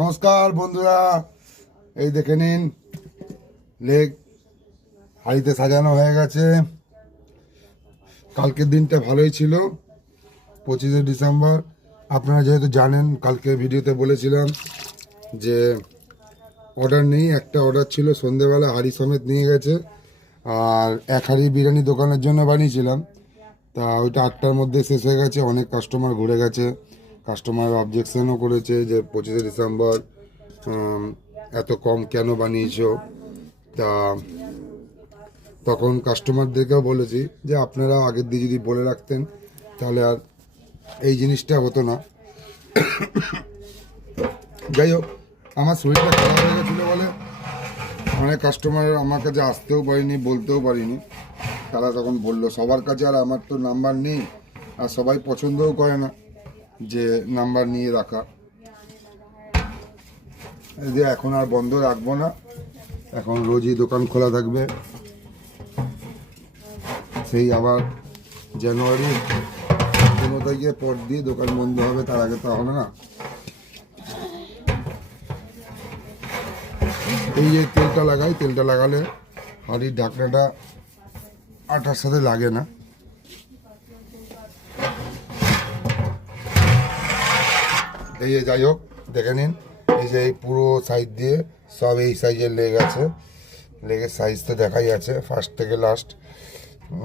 নমস্কার বন্ধুরা, এই দেখে নিন লেগ হাঁড়িতে সাজানো হয়ে গেছে। কালকের দিনটা ভালোই ছিল, 25শে ডিসেম্বর। আপনারা যেহেতু জানেন, কালকে ভিডিওতে বলেছিলাম যে অর্ডার নেই, একটা অর্ডার ছিল, সন্ধেবেলা হাঁড়ি সমেত নিয়ে গেছে। আর এক হাঁড়ি বিরিয়ানি দোকানের জন্য বানিয়েছিলাম, তা ওইটা 8টার মধ্যে শেষ হয়ে গেছে। অনেক কাস্টমার ঘুরে গেছে, কাস্টমার অবজেকশনও করেছে যে 25শে ডিসেম্বর এত কম কেন বানিয়েছো। তা তখন কাস্টমারদেরকেও বলেছি যে আপনারা আগের দিয়ে যদি বলে রাখতেন তাহলে আর এই জিনিসটা হতো না। যাই হোক, আমার শরীরটা খারাপ হয়ে গেছিলো বলে অনেক কাস্টমার আমার কাছে আসতেও পারিনি, বলতেও পারিনি। তারা তখন বললো, সবার কাছে আর আমার তো নাম্বার নেই, আর সবাই পছন্দও করে না যে নাম্বার নিয়ে রাখা। যে এখন আর বন্ধ রাখবো না, এখন রোজই দোকান খোলা থাকবে। সেই আবার জানুয়ারি 15 তারিখের পর দিয়ে দোকান বন্ধ হবে, তার আগে তো হবে না। এই যে তেলটা লাগাই, তেলটা লাগালে হাঁড়ির ঢাকনাটা আটার সাথে লাগে না। এই যে যাই হোক, দেখে নিন, এই যে এই পুরো সাইড দিয়ে সব এই সাইজের লেগ আছে। লেগের সাইজ তো দেখাই আছে ফার্স্ট থেকে লাস্ট।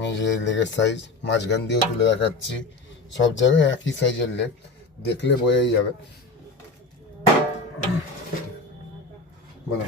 এই যে লেগের সাইজ, মাঝখান দিয়েও তুলে দেখাচ্ছি, সব জায়গায় একই সাইজের লেগ, দেখলে বোঝাই যাবে। বলো।